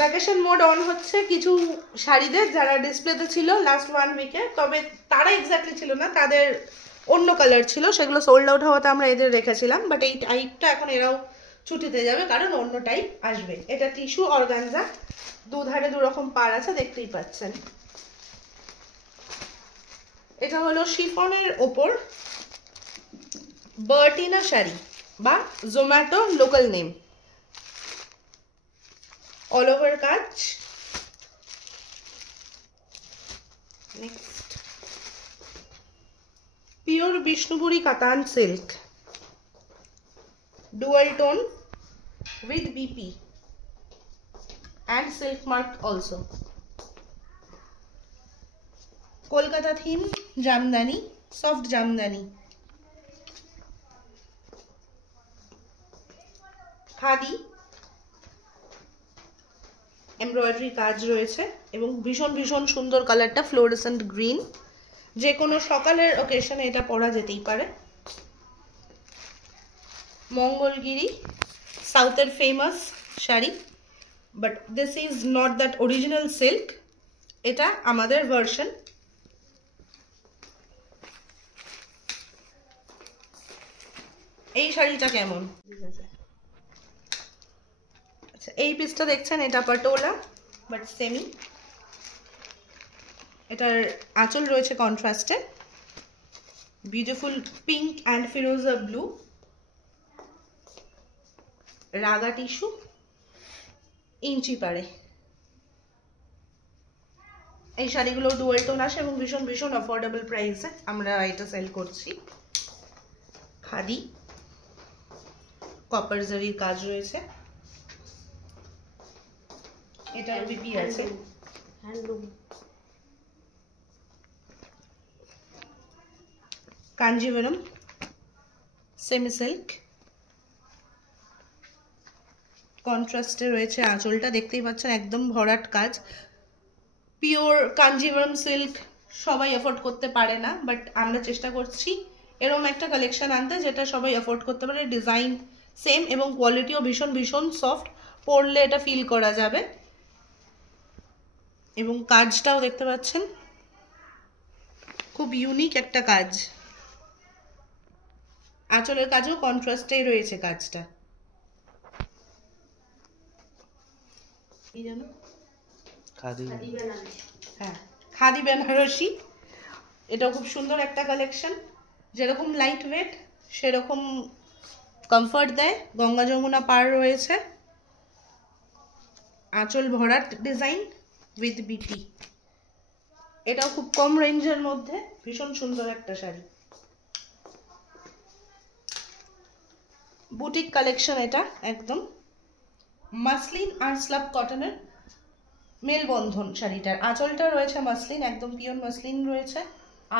Vacation mode on হচ্ছে কিছু শাড়িদের যারা ডিসপ্লেতে ছিল লাস্ট 1 উইকে, তবে তারা এক্স্যাক্টলি ছিল না, তাদের অন্য কালার ছিল, সেগুলো সোল্ড আউট হওয়াতে আমরা এদের রেখেছিলাম। বাট এই টাইপটা এখন এরাও ছুটিতে যাবে কারণ অন্য টাইপ আসবে। এটা টিস্যু অর্গানজা, দুধারে দুরকম পার আছে, দেখতেই পাচ্ছেন। এটা হলো শিফনের ওপর বার্টিনা শাড়ি বা Zomato local name, all over কাজ। নেক্সট পিওর বিষ্ণুপুরি কাতান silk, dual tone with BP and silk mark also. Kolkata theme jamdani, soft jamdani, khadi embroidery কাজ রয়েছে এবং ভীষণ ভীষণ সুন্দর কালারটা, ফ্লোরেসেন্ট গ্রিন। যে কোনো সকালের অকেশনে এটা পরা যেতেই পারে। মঙ্গলগিরি সাউথের famous sari, but this is not that original silk, এটা আমাদের ভার্সন। এই শাড়িটা কেমন? আচ্ছা, এই পিসটা দেখছেন, এটা পাটোলা বাট সেমি। এটার আঁচল রয়েছে কন্ট্রাস্টে, বিউটিফুল পিঙ্ক অ্যান্ড ফিরোজা ব্লু, রাগা টিস্যু, ইঞ্চি পারে। এই শাড়িগুলো ডুয়াল টোন আসে এবং ভীষণ ভীষণ অ্যাফোর্ডেবল প্রাইসে আমরা এটা সেল করছি। খাদি কপার জারির কাজ রয়েছে, এটা বিপি আছে, হ্যান্ডলুম। কাঞ্জিভরম সেমি সিল্ক, কন্ট্রাস্টে রয়েছে আঁচলটা, দেখতেই পাচ্ছেন একদম ভরাট কাজ। পিওর কাঞ্জিভরম সিল্ক সবাই অ্যাফোর্ড করতে পারে না, বাট আমরা চেষ্টা করছি এরকম একটা কালেকশন আনতে যেটা সবাই অ্যাফোর্ড করতে পারে। ডিজাইন সেম এবং কোয়ালিটিও ভীষণ ভীষণ সফট, পরলে এটা ফিল করা যাবে। এবং কাজটাও দেখতে পাচ্ছেন খুব ইউনিক একটা কাজ, আঁচলের কাজও কন্ট্রাস্টেই রয়েছে কাজটা। হ্যাঁ, খাদি বেনারসি, এটাও খুব সুন্দর একটা কালেকশন। যেরকম লাইট ওয়েট সেরকম কমফর্ট দেয়, গঙ্গা যমুনা পার রয়েছে, আঁচল ভরাট ডিজাইন উইথ বিপি। এটাও খুব কম রেঞ্জের মধ্যে ভীষণ সুন্দর একটা শাড়ি, বুটিক কালেকশন। এটা একদম মাসলিন আর স্লাব কটনের মেলবন্ধন শাড়িটার। আঁচলটা রয়েছে মাসলিন, একদম পিওর মাসলিন রয়েছে,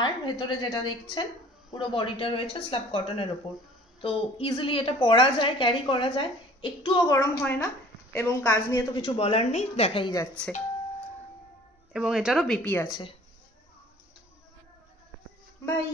আর ভেতরে যেটা দেখছেন পুরো বডিটা রয়েছে স্লাব কটনের ওপর। তো ইজিলি এটা পরা যায়, ক্যারি করা যায়, একটুও গরম হয় না, এবং কাজ নিয়ে তো কিছু বলার নেই, দেখাই যাচ্ছে। এবং এটারও বিপি আছে। বাই।